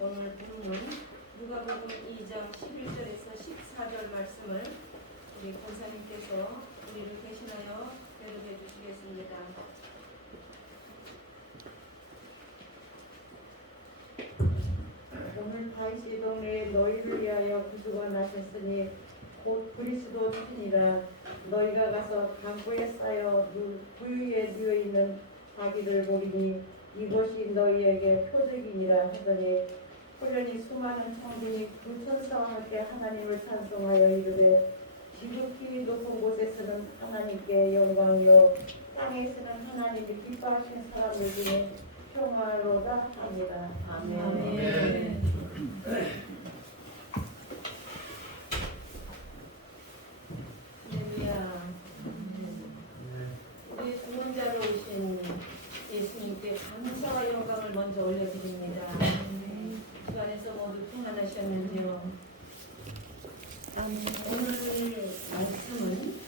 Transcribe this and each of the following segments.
오늘 본문 누가복음 2장 11절에서 14절 말씀을 우리 권사님께서 우리를 대신하여 대답해 주시겠습니다. 오늘 다윗의 동네에 너희를 위하여 구주가 나셨으니 곧 그리스도 주니라. 너희가 가서 강고에 쌓여 부유에 누워 있는 자기들 보리니 이것이 너희에게 표적이니라 하더니 홀련히 수많은 청중이 그 천사와 함께 하나님을 찬송하여 이르되 지극히 높은 곳에서는 하나님께 영광이요 땅에서는 하나님이 기뻐하시는 사람들 중에 평화로다 합니다. 아멘. 아멘. 할렐루야. 우리 구원자로 오신 예수님께 감사와 영광을 먼저 올려드립니다. 주 안에서 모두 평안하셨는지요. 오늘 말씀은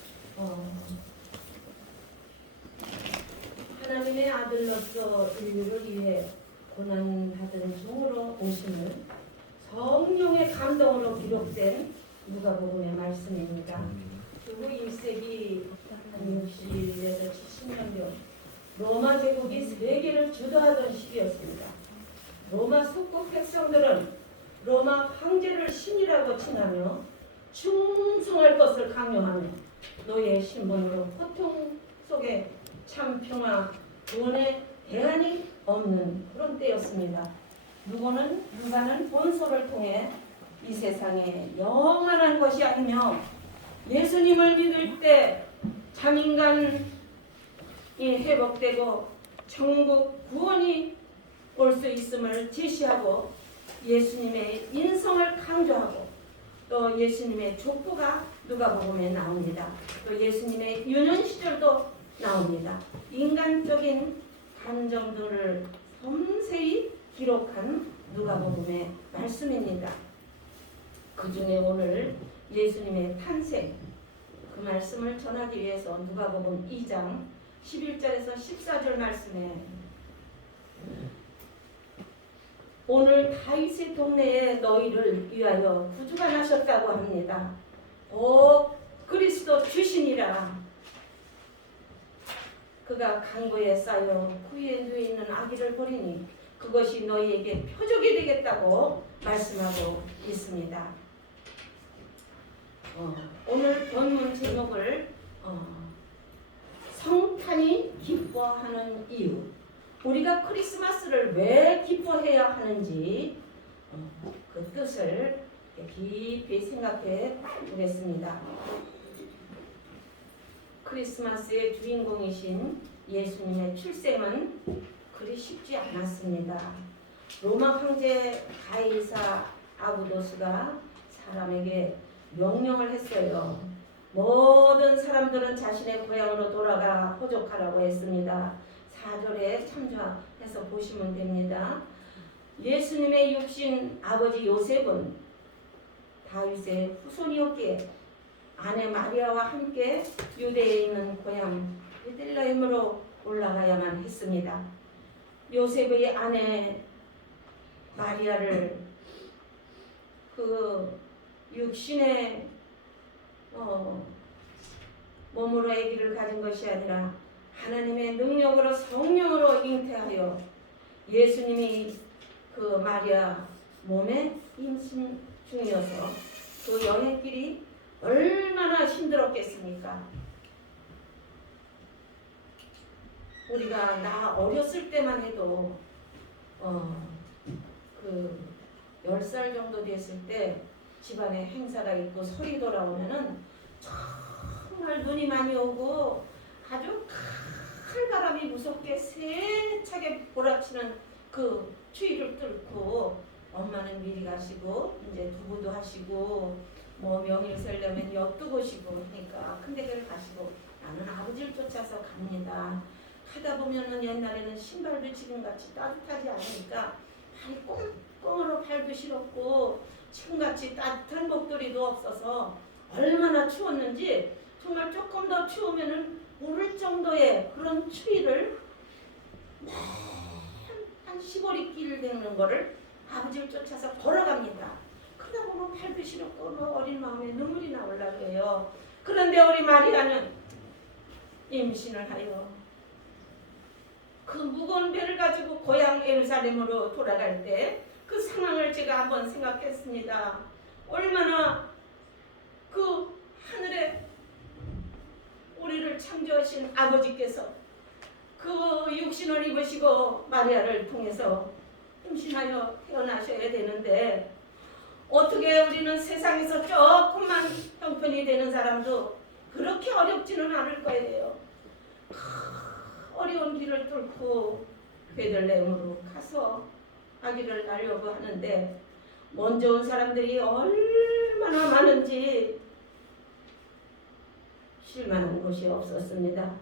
하나님의 아들로서 인류를 위해 고난받은 종으로 오심을 성령의 감동으로 기록된 누가복음의 말씀입니다. 그리고 1세기 한 60에서 70년 전 로마 제국이 세계를 주도하던 시기였습니다. 로마 속국 백성들은 로마 황제를 신이라고 칭하며 충성할 것을 강요하며 노예 신분으로 고통 속에 참 평화, 구원의 대안이 없는 그런 때였습니다. 누가는 본서를 통해 이 세상에 영원한 것이 아니며 예수님을 믿을 때 자민간이 회복되고 천국 구원이 올 수 있음을 제시하고 예수님의 인성을 강조하고 또 예수님의 족보가 누가복음에 나옵니다. 또 예수님의 유년 시절도 나옵니다. 인간적인 감정들을 섬세히 기록한 누가복음의 말씀입니다. 그 중에 오늘 예수님의 탄생 그 말씀을 전하기 위해서 누가복음 2장 11절에서 14절 말씀에 오늘 다윗의 동네에 너희를 위하여 구주가 나셨다고 합니다. 오 그리스도 주시니라. 그가 강고에 쌓여 구유에 누워 있는 아기를 보리니 그것이 너희에게 표적이 되겠다고 말씀하고 있습니다. 오늘 본문 제목을 성탄이 기뻐하는 이유, 우리가 크리스마스를 왜 기뻐해야 하는지 그 뜻을 깊이 생각해 보겠습니다. 크리스마스의 주인공이신 예수님의 출생은 그리 쉽지 않았습니다. 로마 황제 가이사 아구도스가 사람에게 명령을 했어요. 모든 사람들은 자신의 고향으로 돌아가 호적하라고 했습니다. 4절에 참조해서 보시면 됩니다. 예수님의 육신 아버지 요셉은 다윗의 후손이었기에 아내 마리아와 함께 유대에 있는 고향 베들레헴으로 올라가야만 했습니다. 요셉의 아내 마리아를 그 육신의 몸으로 아기를 가진 것이 아니라 하나님의 능력으로 성령으로 잉태하여 예수님이 그 마리아 몸에 임신 중이어서 그 여행길이 얼마나 힘들었겠습니까? 우리가 나 어렸을 때만 해도 그 10살 정도 됐을 때 집안에 행사가 있고 설이 돌아오면은 정말 눈이 많이 오고 아주 칼바람이 무섭게 세차게 몰아치는 그 추위를 뚫고 엄마는 미리 가시고 이제 두부도 하시고 뭐 명일 설려면 엿도 보시고 그러니까 큰 데를 가시고 나는 아버지를 쫓아서 갑니다. 하다 보면은 옛날에는 신발도 지금같이 따뜻하지 않으니까 발이 꽁꽁으로 발도 시렵고 지금같이 따뜻한 목도리도 없어서 얼마나 추웠는지 정말 조금 더 추우면은 오를 정도의 그런 추위를 한 시골이 길 되는 거를 아버지를 쫓아서 걸어갑니다. 그러다 보면 발도 시렵고 뭐 어린 마음에 눈물이 나오려고 해요. 그런데 우리 마리아는 임신을 하여 그 무거운 배를 가지고 고향 예루살렘으로 돌아갈 때 그 상황을 제가 한번 생각했습니다. 얼마나 그 하늘에 우리를 창조하신 아버지께서 그 육신을 입으시고 마리아를 통해서 임신하여 태어나셔야 되는데 어떻게 우리는 세상에서 조금만 형편이 되는 사람도 그렇게 어렵지는 않을 거예요. 어려운 길을 뚫고 베들레헴으로 가서 아기를 낳으려고 하는데 먼저 온 사람들이 얼마나 많은지 쉴만한 곳이 없었습니다.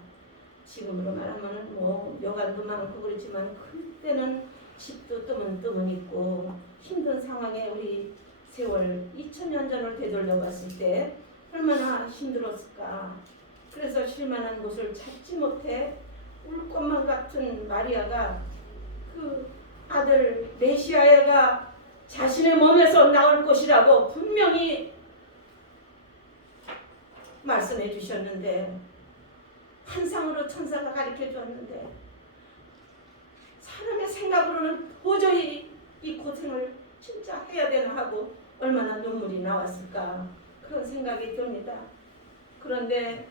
지금으로 말하면 뭐 여관도 많고 그렇지만 그때는 집도 뜨문뜨문 있고 힘든 상황에 우리 세월 2000년 전을 되돌려 봤을 때 얼마나 힘들었을까. 그래서 쉴만한 곳을 찾지 못해 울 것만 같은 마리아가 그 아들 메시아가 자신의 몸에서 나올 것이라고 분명히 말씀해 주셨는데 환상으로 천사가 가르쳐 주었는데 사람의 생각으로는 도저히 이 고생을 진짜 해야 되나 하고 얼마나 눈물이 나왔을까 그런 생각이 듭니다. 그런데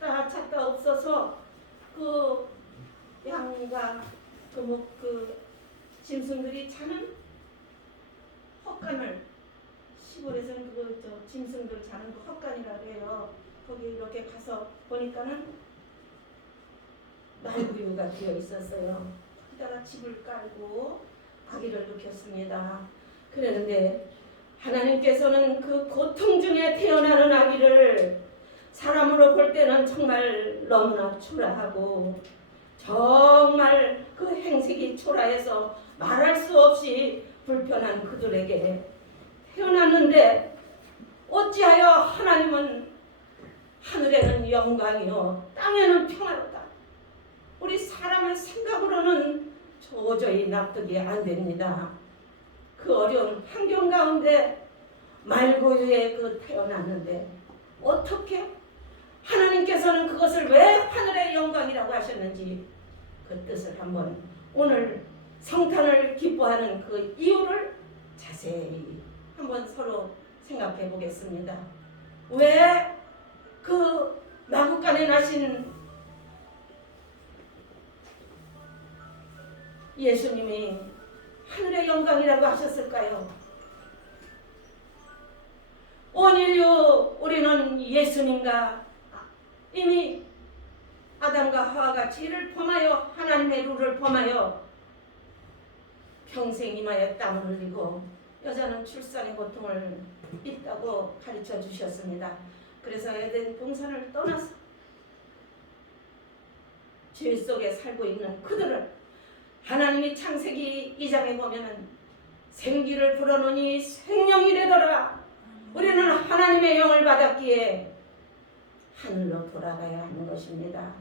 찾다 없어서 그 양과 그 짐승들이 자는 헛간을 시골에서는 짐승들 자는 그 헛간이라고 해요. 거기 이렇게 가서 보니까는 말구유가 되어 있었어요. 거기다가 집을 깔고 아기를 눕혔습니다. 그랬는데 하나님께서는 그 고통 중에 태어나는 아기를 사람으로 볼 때는 정말 너무나 초라하고 정말 그 행색이 초라해서 말할 수 없이 불편한 그들에게 태어났는데 어찌하여 하나님은 하늘에는 영광이요 땅에는 평화로다. 우리 사람의 생각으로는 도저히 납득이 안 됩니다. 그 어려운 환경 가운데 말구유에 그 태어났는데 어떻게 하나님께서는 그것을 왜 하늘의 영광이라고 하셨는지 그 뜻을 한번 오늘 성탄을 기뻐하는 그 이유를 자세히 한번 서로 생각해 보겠습니다. 왜 그 마구간에 나신 예수님이 하늘의 영광이라고 하셨을까요? 온 인류 우리는 예수님과 이미 아담과 하와가 죄를 범하여 하나님의 룰을 범하여 평생 이마에 땀을 흘리고 여자는 출산의 고통을 있다고 가르쳐 주셨습니다. 그래서 에덴 동산을 떠나서 죄 속에 살고 있는 그들을 하나님이 창세기 2장에 보면은 생기를 불어넣으니 생명이 되더라. 우리는 하나님의 영을 받았기에 하늘로 돌아가야 하는 것입니다.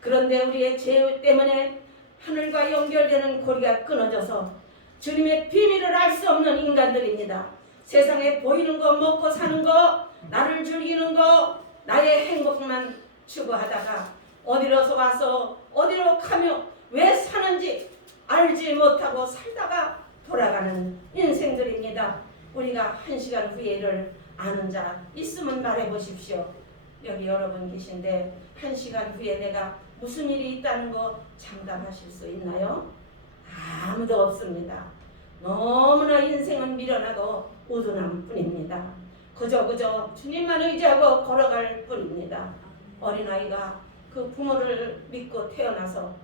그런데 우리의 죄 때문에 하늘과 연결되는 고리가 끊어져서 주님의 비밀을 알 수 없는 인간들입니다. 세상에 보이는 거, 먹고 사는 거, 나를 즐기는 거, 나의 행복만 추구하다가 어디로서 와서 어디로 가며 왜 사는지 알지 못하고 살다가 돌아가는 인생들입니다. 우리가 1시간 후에를 아는 자 있으면 말해 보십시오. 여기 여러분 계신데 1시간 후에 내가 무슨 일이 있다는 거 장담하실 수 있나요? 아무도 없습니다. 너무나 인생은 미련하고 우둔함 뿐입니다. 그저 주님만 의지하고 걸어갈 뿐입니다. 어린아이가 그 부모를 믿고 태어나서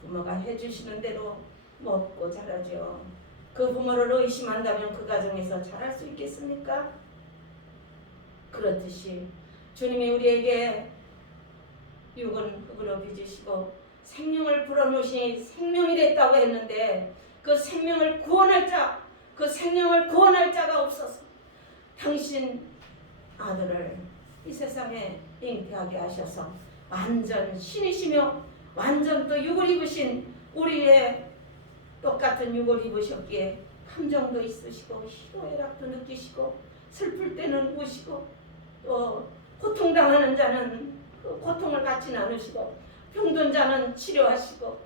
부모가 해주시는 대로 먹고 자라죠. 그 부모를 의심한다면 그 가정에서 자랄 수 있겠습니까? 그렇듯이 주님이 우리에게 육은 흙으로 빚으시고 생명을 불어넣으시니 생명이 됐다고 했는데 그 생명을 구원할 자, 그 생명을 구원할 자가 없어서 당신 아들을 이 세상에 잉태하게 하셔서 완전 신이시며 완전 또 육을 입으신 우리의 똑같은 육을 입으셨기에 감정도 있으시고 희노애락도 느끼시고 슬플 때는 우시고 또 고통당하는 자는 그 고통을 갖지 않으시고 병든 자는 치료하시고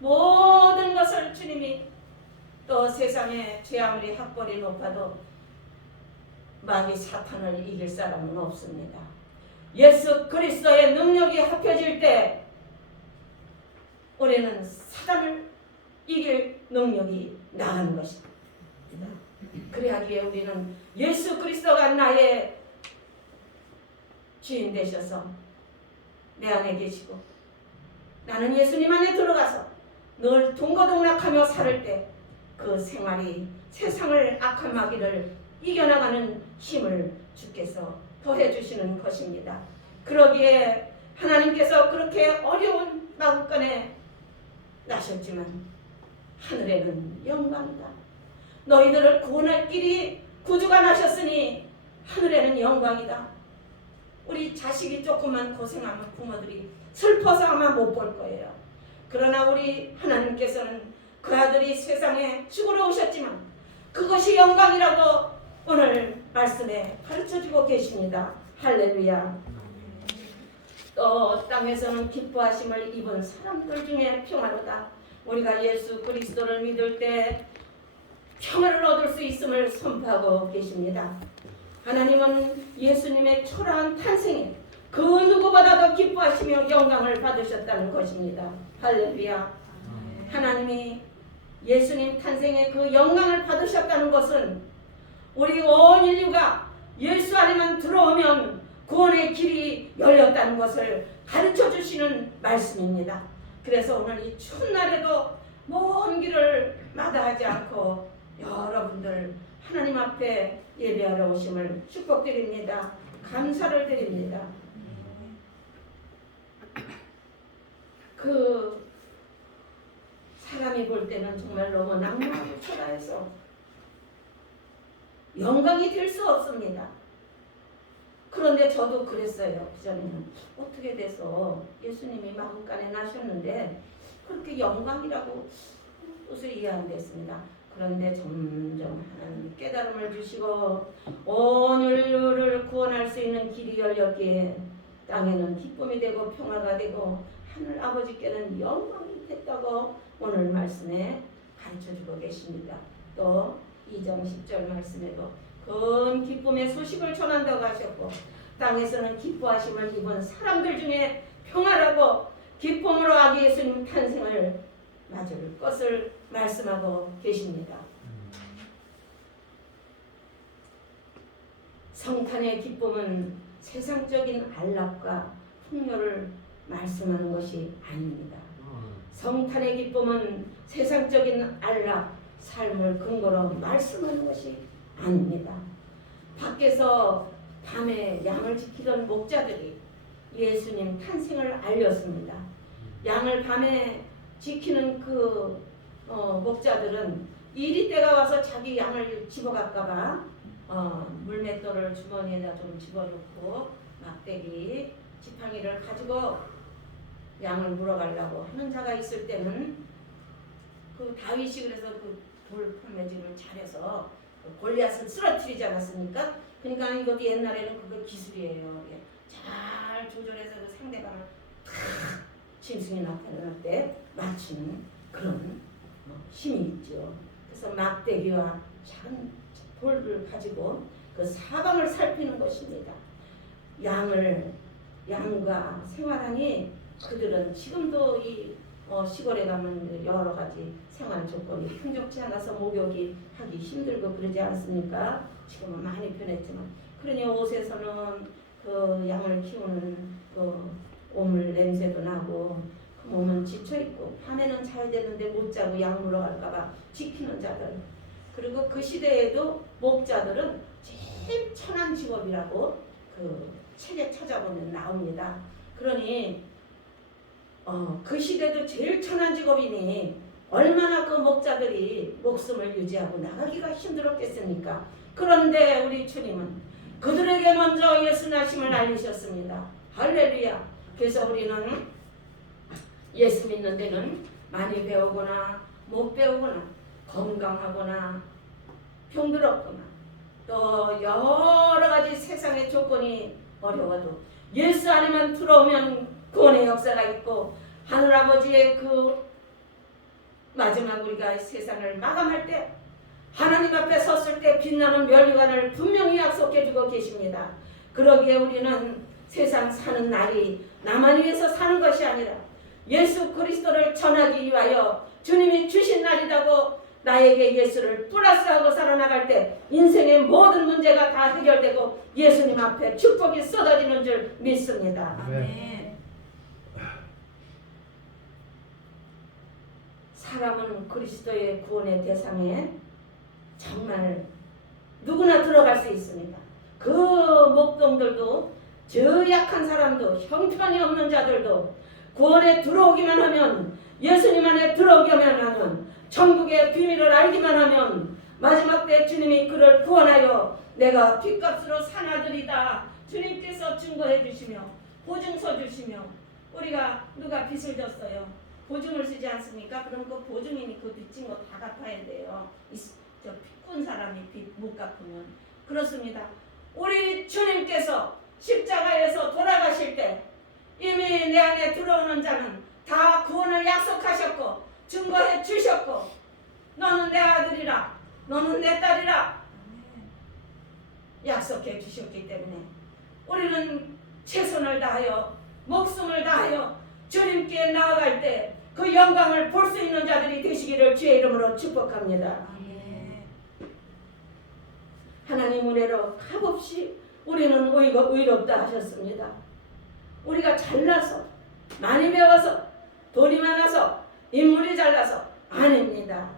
모든 것을 주님이 또 세상에 죄 아무리 학벌이 높아도 마귀 사탄을 이길 사람은 없습니다. 예수 그리스도의 능력이 합해질 때 우리는 사단을 이길 능력이 나가는 것입니다. 그래야기에 우리는 예수 그리스도가 나의 주인 되셔서 내 안에 계시고 나는 예수님 안에 들어가서 늘 동거동락하며 살을 때 그 생활이 세상을 악한 마귀를 이겨나가는 힘을 주께서 더해주시는 것입니다. 그러기에 하나님께서 그렇게 어려운 마구간에 나셨지만 하늘에는 영광이다. 너희들을 구원할 길이 구주가 나셨으니 하늘에는 영광이다. 우리 자식이 조금만 고생하면 부모들이 슬퍼서 아마 못 볼 거예요. 그러나 우리 하나님께서는 그 아들이 세상에 죽으러 오셨지만 그것이 영광이라고 오늘 말씀에 가르쳐주고 계십니다. 할렐루야. 또 땅에서는 기뻐하심을 입은 사람들 중에 평화로다. 우리가 예수 그리스도를 믿을 때 평화를 얻을 수 있음을 선포하고 계십니다. 하나님은 예수님의 초라한 탄생에 그 누구보다도 기뻐하시며 영광을 받으셨다는 것입니다. 할렐루야. 하나님이 예수님 탄생에 그 영광을 받으셨다는 것은 우리 온 인류가 예수 안에만 들어오면 구원의 길이 열렸다는 것을 가르쳐 주시는 말씀입니다. 그래서 오늘 이 추운 날에도 먼 길을 마다하지 않고 여러분들 하나님 앞에 예배하러 오심을 축복드립니다. 감사를 드립니다. 그 사람이 볼 때는 정말 너무 낭만하고 초라해서 영광이 될 수 없습니다. 그런데 저도 그랬어요. 그전에는 어떻게 돼서 예수님이 마구간에 나셨는데 그렇게 영광이라고 뜻을 이해 안 됐습니다. 그런데 점점 하나님이 깨달음을 주시고 온 인류를 구원할 수 있는 길이 열렸기에 땅에는 기쁨이 되고 평화가 되고 하늘 아버지께는 영광이 됐다고 오늘 말씀에 가르쳐주고 계십니다. 또 2장 10절 말씀에도 큰 기쁨의 소식을 전한다고 하셨고 땅에서는 기뻐하심을 입은 사람들 중에 평화라고 기쁨으로 아기 예수님 탄생을 맞을 것을 말씀하고 계십니다. 성탄의 기쁨은 세상적인 안락과 풍요를 말씀하는 것이 아닙니다. 성탄의 기쁨은 세상적인 안락, 삶을 근거로 말씀하는 것이 아닙니다. 밖에서 밤에 양을 지키던 목자들이 예수님 탄생을 알렸습니다. 양을 밤에 지키는 그 목자들은 이리 때가 와서 자기 양을 집어갈까봐 물맷돌을 주머니에다 좀 집어넣고 막대기, 지팡이를 가지고 양을 물어가려고 하는 자가 있을 때는 그 다윗이 그래서 그 돌팔매질을 잘해서 골리앗을 쓰러뜨리지 않았습니까? 그러니까 이것도 옛날에는 그거 기술이에요. 잘 조절해서 그 상대방을 탁 짐승이 나타날 때 맞추는 그런 힘이 있죠. 그래서 막대기와 작은 돌을 가지고 그 사방을 살피는 것입니다. 양과 생활하니 그들은 지금도 이 시골에 가면 여러 가지 생활 조건이 풍족치 않아서 목욕이 하기 힘들고 그러지 않습니까? 지금은 많이 변했지만 그러니 옷에서는 그 양을 키우는 그 오물 냄새도 나고 그 몸은 지쳐 있고 밤에는 자야 되는데 못 자고 양 물어 갈까봐 지키는 자들. 그리고 그 시대에도 목자들은 제일 천한 직업이라고 그 책에 찾아보면 나옵니다. 그러니 그 시대도 제일 천한 직업이니 얼마나 그 목자들이 목숨을 유지하고 나가기가 힘들었겠습니까? 그런데 우리 주님은 그들에게 먼저 예수 나심을 알리셨습니다. 할렐루야. 그래서 우리는 예수 믿는 데는 많이 배우거나 못 배우거나 건강하거나 병들었거나 또 여러 가지 세상의 조건이 어려워도 예수 안에만 들어오면 구원의 역사가 있고 하늘아버지의 그 마지막 우리가 세상을 마감할 때 하나님 앞에 섰을 때 빛나는 멸류관을 분명히 약속해주고 계십니다. 그러기에 우리는 세상 사는 날이 나만 위해서 사는 것이 아니라 예수 그리스도를 전하기 위하여 주님이 주신 날이라고 나에게 예수를 플러스하고 살아나갈 때 인생의 모든 문제가 다 해결되고 예수님 앞에 축복이 쏟아지는 줄 믿습니다. 아멘. 사람은 그리스도의 구원의 대상에 정말 누구나 들어갈 수 있습니다. 그 목동들도 저 약한 사람도 형편이 없는 자들도 구원에 들어오기만 하면 예수님 안에 들어오기만 하면 천국의 비밀을 알기만 하면 마지막 때 주님이 그를 구원하여 내가 핏값으로 산 아들이다 주님께서 증거해 주시며 보증서 주시며 우리가 누가 빚을 졌어요. 보증을 쓰지 않습니까? 그럼 그 보증인이 그 빚진 거 다 갚아야 돼요. 저 빚꾼 사람이 빚 못 갚으면 그렇습니다. 우리 주님께서 십자가에서 돌아가실 때 이미 내 안에 들어오는 자는 다 구원을 약속하셨고 증거해 주셨고 너는 내 아들이라 너는 내 딸이라 약속해 주셨기 때문에 우리는 최선을 다하여 목숨을 다하여 주님께 나아갈 때 그 영광을 볼 수 있는 자들이 되시기를 주의 이름으로 축복합니다. 하나님 은혜로 값없이 우리는 의롭다 하셨습니다. 우리가 잘나서 많이 배워서 돈이 많아서 인물이 잘나서 아닙니다.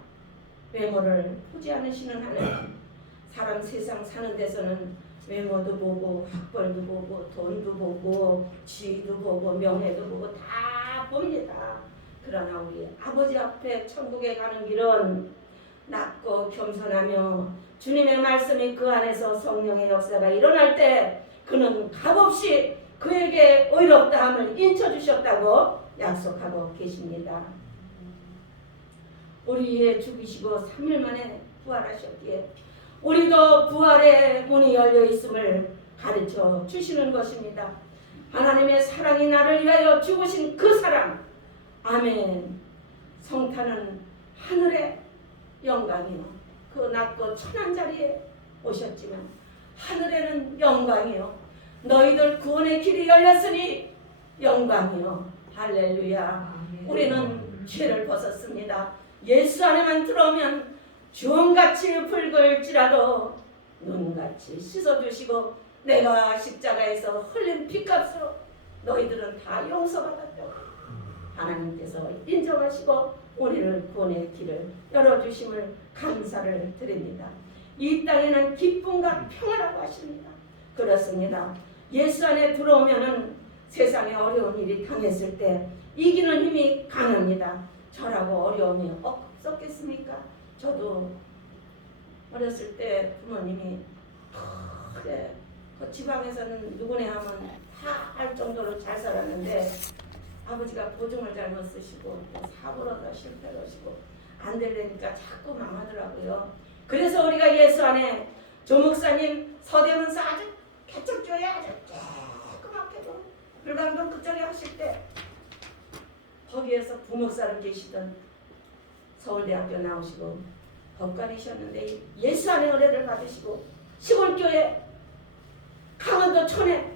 외모를 보지 않으시는 하나님. 사람 세상 사는 데서는 외모도 보고 학벌도 보고 돈도 보고 지위도 보고 명예도 보고 다 봅니다. 그러나 우리 아버지 앞에 천국에 가는 길은 낮고 겸손하며 주님의 말씀이 그 안에서 성령의 역사가 일어날 때 그는 값없이 그에게 의롭다함을 인쳐주셨다고 약속하고 계십니다. 우리 위해 죽으시고 3일 만에 부활하셨기에 우리도 부활의 문이 열려 있음을 가르쳐 주시는 것입니다. 하나님의 사랑이 나를 위하여 죽으신 그 사랑. 아멘. 성탄은 하늘의 영광이요. 그 낮고 천한 자리에 오셨지만 하늘에는 영광이요. 너희들 구원의 길이 열렸으니 영광이요. 할렐루야. 우리는 죄를 벗었습니다. 예수 안에만 들어오면 주홍같이 붉을지라도 눈같이 씻어주시고 내가 십자가에서 흘린 피값으로 너희들은 다 용서받았다고 하나님께서 인정하시고 우리를 구원의 길을 열어주심을 감사를 드립니다. 이 땅에는 기쁨과 평화라고 하십니다. 그렇습니다. 예수 안에 들어오면은 세상에 어려운 일이 당했을 때 이기는 힘이 강합니다. 저라고 어려움이 없었겠습니까? 저도 어렸을 때 부모님이 그래 그 지방에서는 누구네 하면 다 할 정도로 잘 살았는데 아버지가 보증을 잘못 쓰시고 사고로 다 실패를 하시고 안 되려니까 자꾸 망하더라고요. 그래서 우리가 예수 안에 조목사님 서대문서 아주 개척교회 아주 조그맣게도 불광동 그쪽에 하실 때 거기에서 부목사로 계시던 서울대학교 나오시고 법관이셨는데 예수 안에 은혜를 받으시고 시골교회 강원도 촌에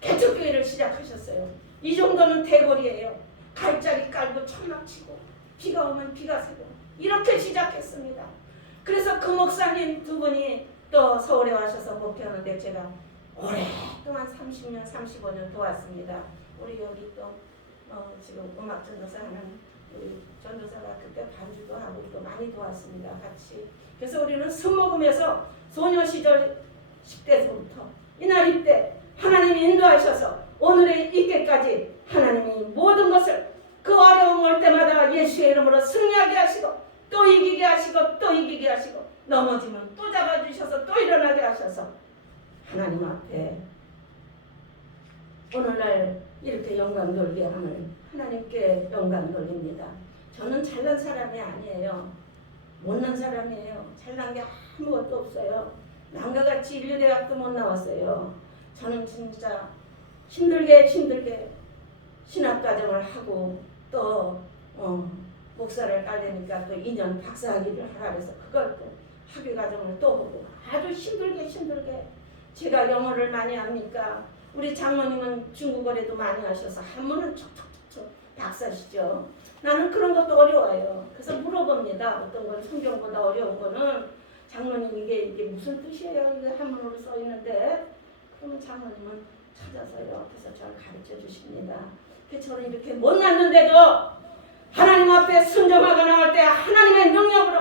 개척교회를 시작하셨어요. 이 정도는 대궐이에요. 갈짜리 깔고 천막 치고 비가 오면 비가 새고 이렇게 시작했습니다. 그래서 그 목사님 두 분이 또 서울에 와셔서 목회하는데 제가 오랫동안 30년 35년 도왔습니다. 우리 여기 또 지금 음악 전도사 하는 우리 전도사가 그때 반주도 하고 또 많이 도왔습니다. 같이. 그래서 우리는 술 먹으면서 소녀 시절 10대서부터 이날 이때 하나님이 인도하셔서 오늘에 있게까지 하나님이 모든 것을 그 어려움 올 때마다 예수의 이름으로 승리하게 하시고 또 이기게 하시고 또 이기게 하시고 넘어지면 또 잡아주셔서 또 일어나게 하셔서 하나님 앞에 오늘날 이렇게 영광 돌게 함을 하나님께 영광 돌립니다. 저는 잘난 사람이 아니에요. 못난 사람이에요. 잘난 게 아무것도 없어요. 남과 같이 인류대학도 못 나왔어요. 저는 진짜 힘들게 신학과정을 하고 또 목사를 따려니까 또 2년 박사학위를 하라 그래서 그걸 또 학위과정을 또 보고 아주 힘들게 제가 영어를 많이 합니까? 우리 장모님은 중국어라도 많이 하셔서 한문은 척척척척 박사시죠. 나는 그런 것도 어려워요. 그래서 물어봅니다. 어떤 건 성경보다 어려운 거는 장모님 이게 무슨 뜻이에요? 이게 한문으로 써 있는데 그러면 장모님은 찾아서요. 그래서 저를 가르쳐 주십니다. 저는 이렇게 못났는데도 하나님 앞에 순종하고 나갈 때 하나님의 능력으로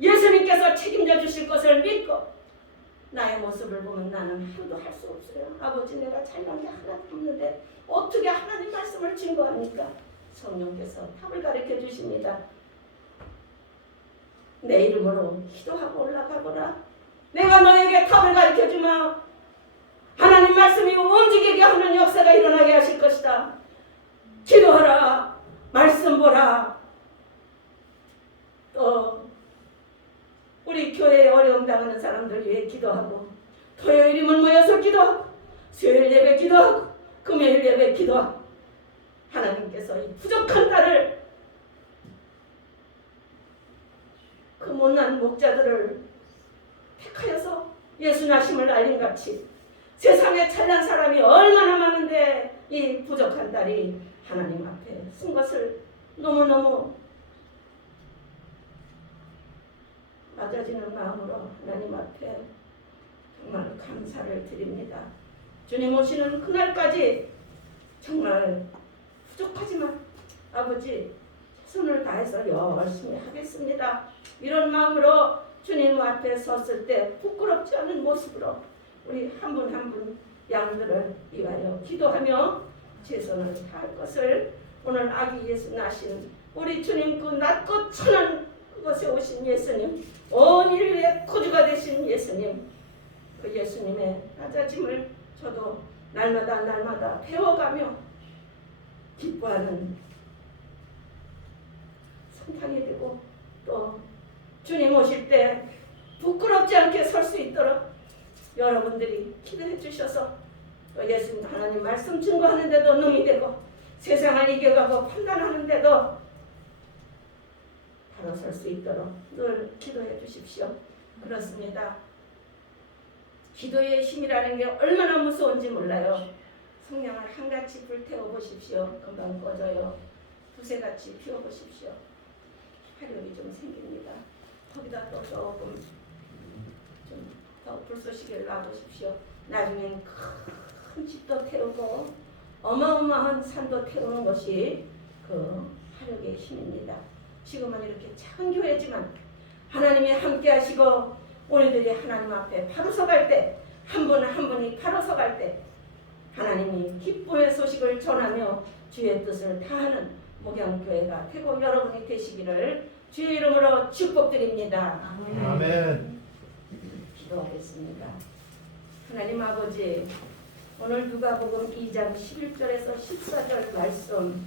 예수님께서 책임져 주실 것을 믿고 나의 모습을 보면 나는 하루도 할 수 없어요. 아버지 내가 잘난 게 하나도 없는데 어떻게 하나님 말씀을 증거합니까? 성령께서 답을 가르쳐 주십니다. 내 이름으로 기도하고 올라가거라. 내가 너에게 답을 가르쳐 주마. 하나님 말씀이 움직이게 하는 역사가 일어나게 하실 것이다. 기도하라. 말씀 보라. 또 우리 교회에 어려움 당하는 사람들 위해 기도하고 토요일이면 모여서 기도하고 수요일 예배 기도하고 금요일 예배 기도하고 하나님께서 이 부족한 딸을 그 못난 목자들을 택하여서 예수 나심을 알림같이 세상에 잘난 사람이 얼마나 많은데 이 부족한 딸이 하나님 앞에 쓴 것을 너무너무 맞아지는 마음으로 하나님 앞에 정말 감사를 드립니다. 주님 오시는 그날까지 정말 부족하지만 아버지 최선을 다해서 열심히 하겠습니다. 이런 마음으로 주님 앞에 섰을 때 부끄럽지 않은 모습으로 우리 한 분 한 분 양들을 위하여 기도하며 최선을 다할 것을 오늘 아기 예수 나신 우리 주님 그 낮고 천한 그곳에 오신 예수님 온 인류의 구주가 되신 예수님 그 예수님의 낮아짐을 저도 날마다 배워가며 기뻐하는 성탄이 되고 또 주님 오실 때 부끄럽지 않게 설 수 있도록 여러분들이 기도해 주셔서 또 예수님 하나님 말씀 증거하는데도 능히 되고 세상을 이겨가고 판단하는데도 바로 설 수 있도록 늘 기도해 주십시오. 그렇습니다. 기도의 힘이라는 게 얼마나 무서운지 몰라요. 성냥을 한같이 불태워 보십시오. 금방 꺼져요. 두세같이 피워 보십시오. 화력이 좀 생깁니다. 거기다 또 조금 좀 더 불쏘시개를 놔보십시오. 나중엔 큰 집도 태우고 어마어마한 산도 태우는 것이 그 화력의 힘입니다. 지금은 이렇게 작은 교회지만 하나님이 함께 하시고 우리들이 하나님 앞에 바로 서갈 때 한 분 한 분이 바로 서갈 때 하나님이 기쁨의 소식을 전하며 주의 뜻을 다하는 목양교회가 되고 여러분이 되시기를 주의 이름으로 축복드립니다. 아멘. 기도하겠습니다. 하나님 아버지 오늘 누가복음 2장 11절에서 14절 말씀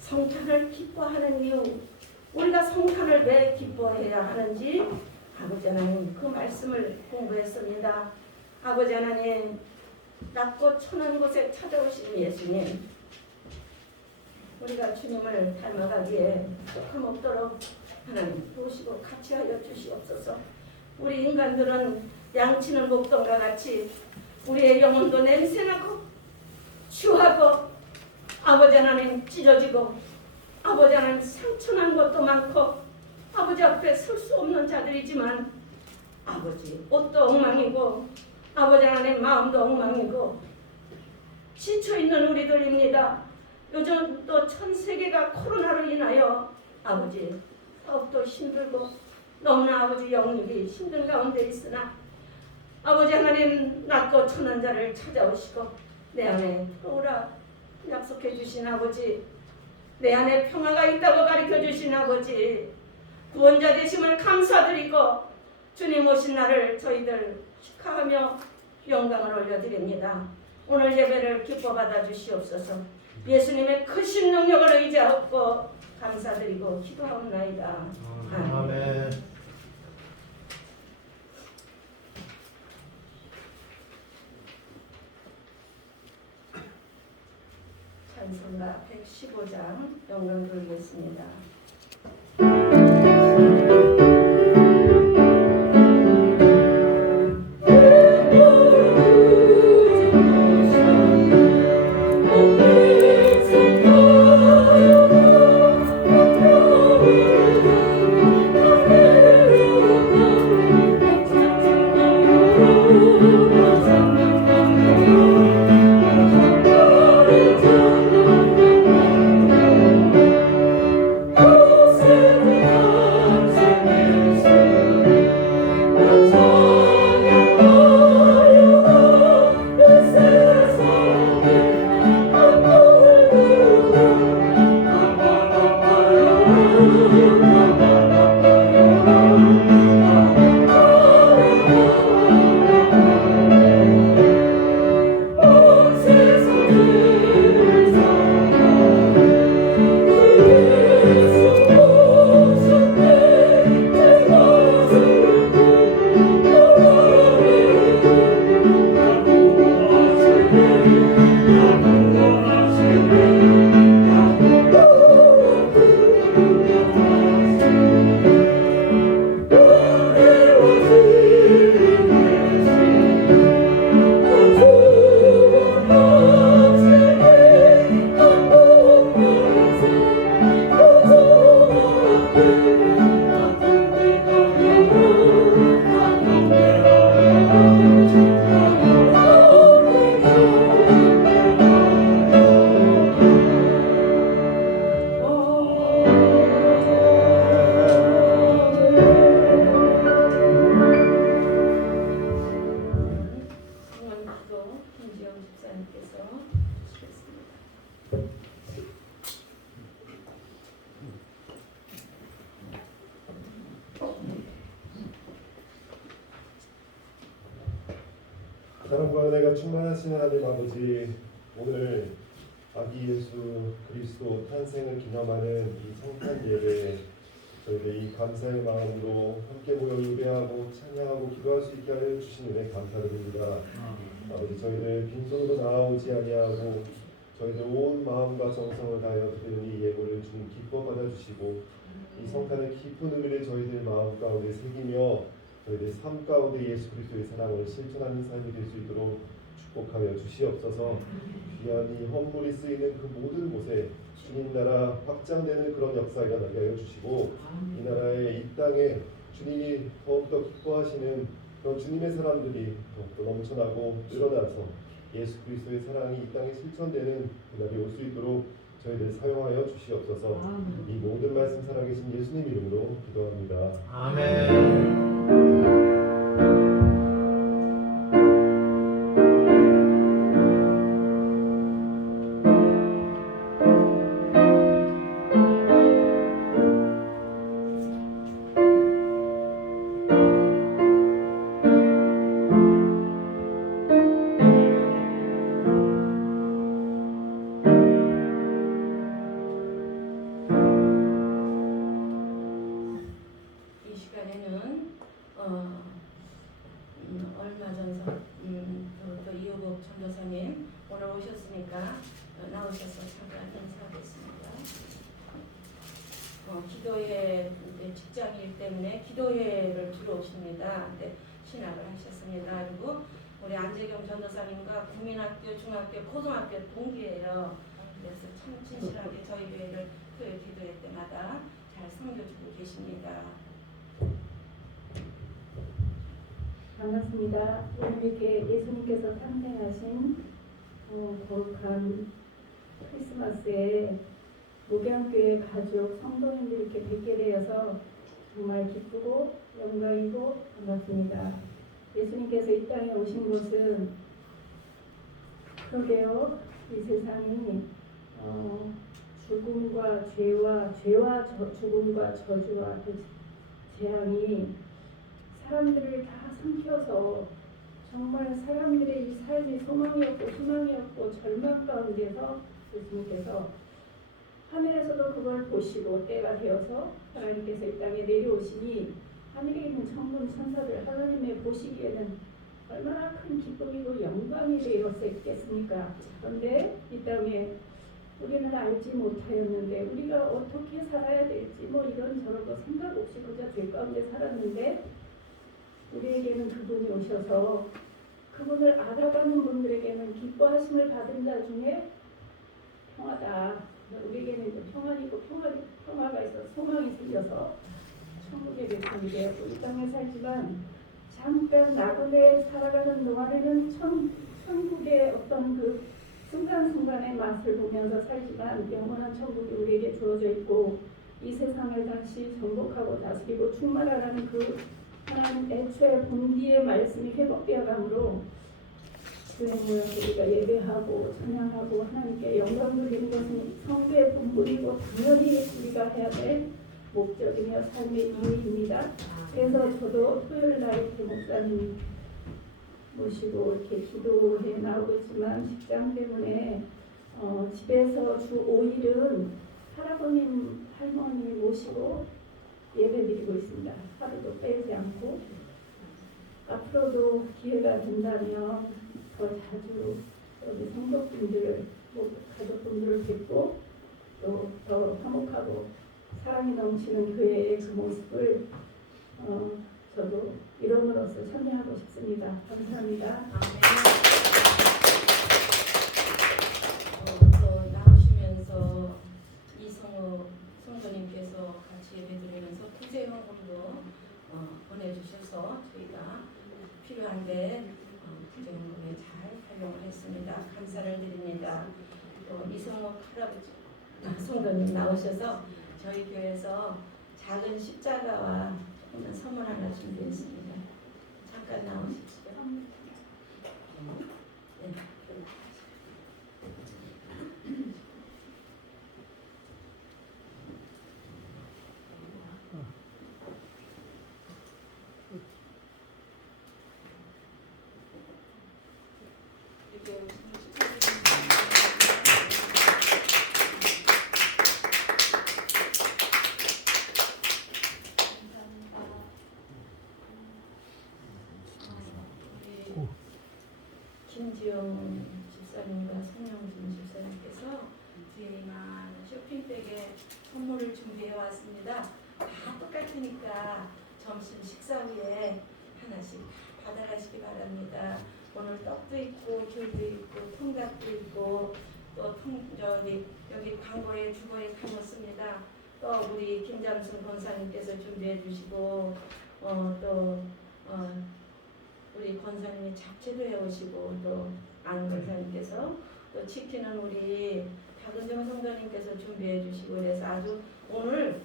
성탄을 기뻐하는 이유 우리가 성탄을 왜 기뻐해야 하는지 아버지 하나님 그 말씀을 공부했습니다. 아버지 하나님 낮고 천한 곳에 찾아오신 예수님 우리가 주님을 닮아가기에 부족함 없도록 하나님 도우시고 같이 하여 주시옵소서. 우리 인간들은 양치는 목동과 같이 우리의 영혼도 냄새나고 추하고 아버지 하나님 찢어지고 아버지 하나님 상처난 것도 많고 아버지 앞에 설 수 없는 자들이지만 아버지 옷도 엉망이고 아버지 하나님 마음도 엉망이고 지쳐있는 우리들입니다. 요즘 또 전 세계가 코로나로 인하여 아버지 사업도 힘들고 너무나 아버지 영육이 힘든 가운데 있으나 아버지 하나님 낮고 천한 자를 찾아오시고 내 안에 들어오라 약속해 주신 아버지 내 안에 평화가 있다고 가르쳐 주신 아버지 구원자 되심을 감사드리고 주님 오신 날을 저희들 축하하며 영광을 올려드립니다. 오늘 예배를 기뻐 받아 주시옵소서. 예수님의 크신 능력을 의지하고 감사드리고 기도하옵나이다. 아멘. 찬송가 115장 영광 돌리겠습니다. 김지영 집사님께서 하시겠습니다. 사랑과 은혜가 충만하신 하나님 아버지, 오늘 아기 예수 그리스도 탄생을 기념하는 이 성탄 예배에 저희들 이 감사의 마음으로 함께 모여 예배하고 찬양하고 기도할 수 있게 하여 주신 은혜 감사드립니다. 아버지, 저희들 빈손으로 나아오지 아니하고 저희들 온 마음과 정성을 다하여 드리는 이 예물을 주님 기뻐 받아주시고 이 성탄의 깊은 의미를 저희들 마음 가운데 새기며 저희들 삶 가운데 예수 그리스도의 사랑을 실천하는 삶이 될 수 있도록 축복하여 주시옵소서. 귀한 이 헌물이 쓰이는 그 모든 곳에 주님 나라 확장되는 그런 역사가 일어나게 하여 주시고 이 나라의 이 땅에 주님이 더욱더 기뻐하시는 그런 주님의 사람들이 더욱더 넘쳐나고 늘어나서 예수 그리스도의 사랑이 이 땅에 실천되는 그날이 올 수 있도록 저희들 사용하여 주시옵소서. 이 모든 말씀 살아계신 예수님 이름으로 기도합니다. 아멘. 이 시간에는 얼마 전 또 이호복 전도사님 오늘 오셨으니까 나오셔서 잠깐 인사하겠습니다. 기도회 직장일 때문에 기도회를 들어오십니다. 근데 신학을 하셨습니다. 그리고 우리 안재경 전도사님과 국민학교, 중학교, 고등학교 동기예요. 그래서 참 진실하게 저희 교회를 토요일 기도회 때마다 잘 섬겨주고 계십니다. 반갑습니다. 오늘 이렇게 예수님께서 탄생하신 거룩한 크리스마스에 목양교회 가족, 성도님들 이렇게 뵙게 되어서 정말 기쁘고 영광이고 반갑습니다. 예수님께서 이 땅에 오신 것은 그러게요. 이 세상이 죽음과 죽음과 저주와 그 재앙이 사람들을 다 삼켜서 정말 사람들의 이 삶이 소망이 없고 희망이 없고 절망 가운데서 예수님께서 하늘에서도 그걸 보시고 때가 되어서 하나님께서 이 땅에 내려오시니 하늘에 있는 천군 천사들 하나님의 보시기에는 얼마나 큰 기쁨이고 영광이 되었겠습니까? 그런데 이 땅에 우리는 알지 못하였는데 우리가 어떻게 살아야 될지 뭐 이런저런 거 생각 없이 그저 죄 가운데 살았는데 우리에게는 그분이 오셔서 그분을 알아가는 분들에게는 기뻐하심을 받은 자 중에 평화다. 우리에게는 평안이고 평화가 있어 소망이 생겨서 천국의 백성이 되었고 이 땅에 살지만 잠깐 나그네 살아가는 동안에는 천국의 어떤 그 순간순간의 맛을 보면서 살지만 영원한 천국이 우리에게 주어져 있고 이 세상을 다시 정복하고 다스리고 충만하라는 그 하나님 애초에 본디의 말씀이 회복되어 가므로 교회 모여서 우리가 예배하고 찬양하고 하나님께 영광 돌리는 것은 성도의 본분이고 당연히 우리가 해야 될 목적이며 삶의 이유입니다. 그래서 저도 토요일 날 이렇게 목사님 모시고 이렇게 기도해 나오고 있지만 직장 때문에 집에서 주 5일은 할아버님 할머니 모시고 예배드리고 있습니다. 하루도 빼지 않고 앞으로도 기회가 된다면 더 자주 우리 성도분들, 가족분들을 뵙고 또 더 화목하고 사랑이 넘치는 교회의 그 모습을 저도 일원으로서 참여하고 싶습니다. 감사합니다. 또 나오시면서 이성호 성도님께서 같이 예배드리면서 구제헌금도 보내주셔서 저희가 필요한데 구제헌금에 잘 활용을 했습니다. 감사를 드립니다. 또 이성호 할아버지 성도님 나오셔서 저희 교회에서 작은 십자가와 선물 하나 준비했습니다. 잠깐 나오십시오. 네. 김지영 집사님과 송영준 집사님께서 뒤에 많은 쇼핑백에 선물을 준비해 왔습니다. 다 똑같으니까 점심 식사 후에 하나씩 받아가시기 바랍니다. 오늘 떡도 있고 귤도 있고 통닭도 있고 또 여기 광고에 주거에 담았습니다. 또 우리 김장순 권사님께서 준비해 주시고 우리 권사님이 잡채도 해오시고 또 안 권사님께서 또 치킨은 우리 박은정 성도님께서 준비해 주시고 그래서 아주 오늘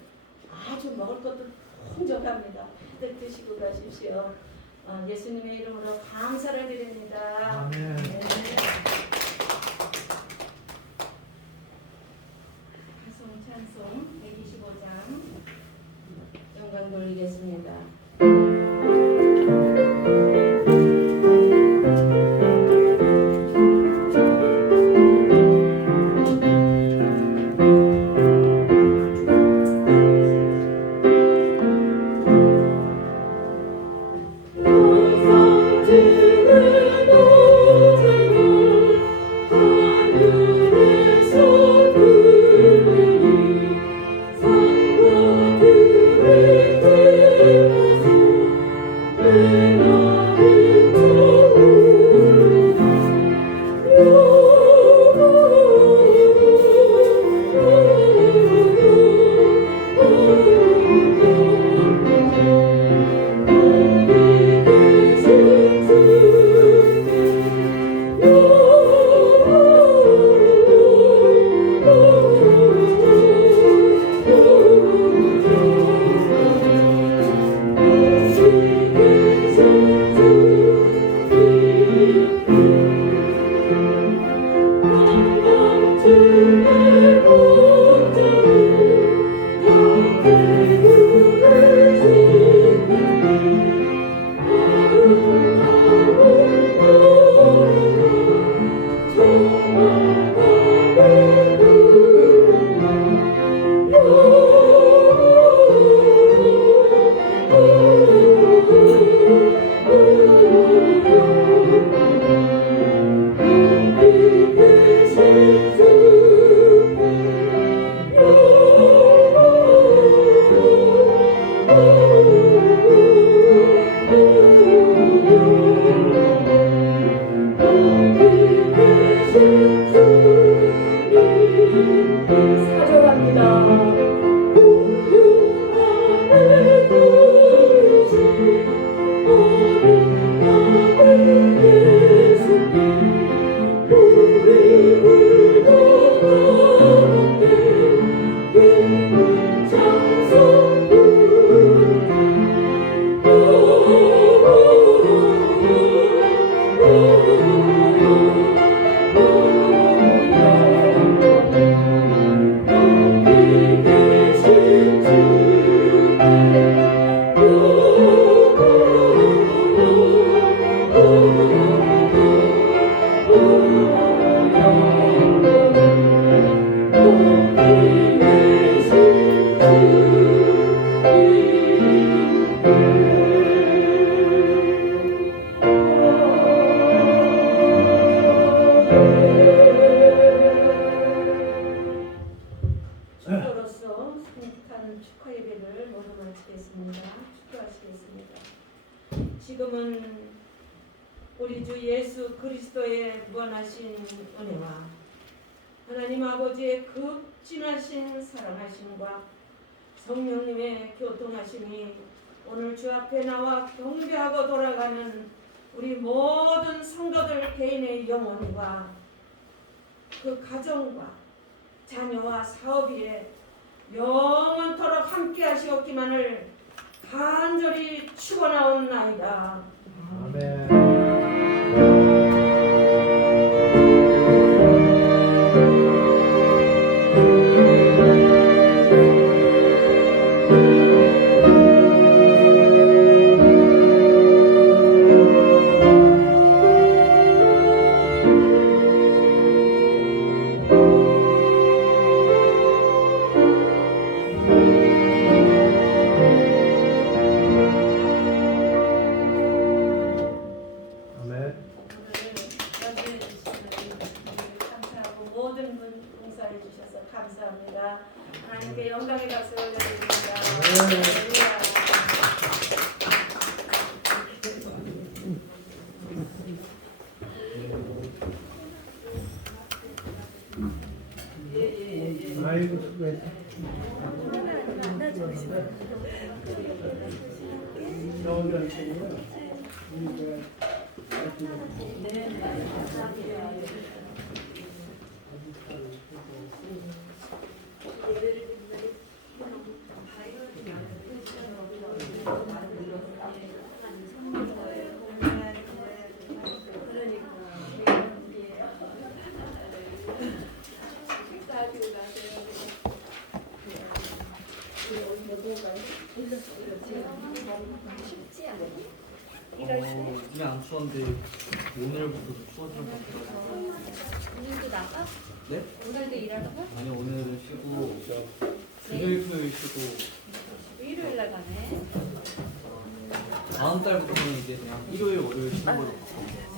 아주 먹을 것도 풍족합니다. 다들 드시고 가십시오. 예수님의 이름으로 감사를 드립니다. 아멘. 네. 가성 찬송 125장 영광 돌리겠습니다. 하늘에서 들으니 축하 예배를 모두 마치겠습니다. 축도하시겠습니다. 지금은 우리 주 예수 그리스도의 무한하신 은혜와 하나님 아버지의 극진하신 사랑하심과 성령님의 교통하심이 오늘 주 앞에 나와 경배하고 돌아가는 우리 모든 성도들 개인의 영혼과 그 가정과 자녀와 사업에 영원토록 함께 하시옵기만을 간절히 축원하옵나이다. 아멘. 아멘. 오늘 감사하고 모든 분 봉사해 주셔서 감사합니다. 하나님께 영광의 박수 올려드립니다. 할렐루야. 아이고 수고했어. 오늘 안 추웠는데 오늘부터 추워지는 것 같아요. 오늘도 나가? 네? 오늘도 일하는 거? 아니 오늘은 쉬고 금요일 토요일 쉬고 일요일 날 가네. 다음 달부터는 이제 그냥 일요일 월요일 쉬는 걸로 바꿔.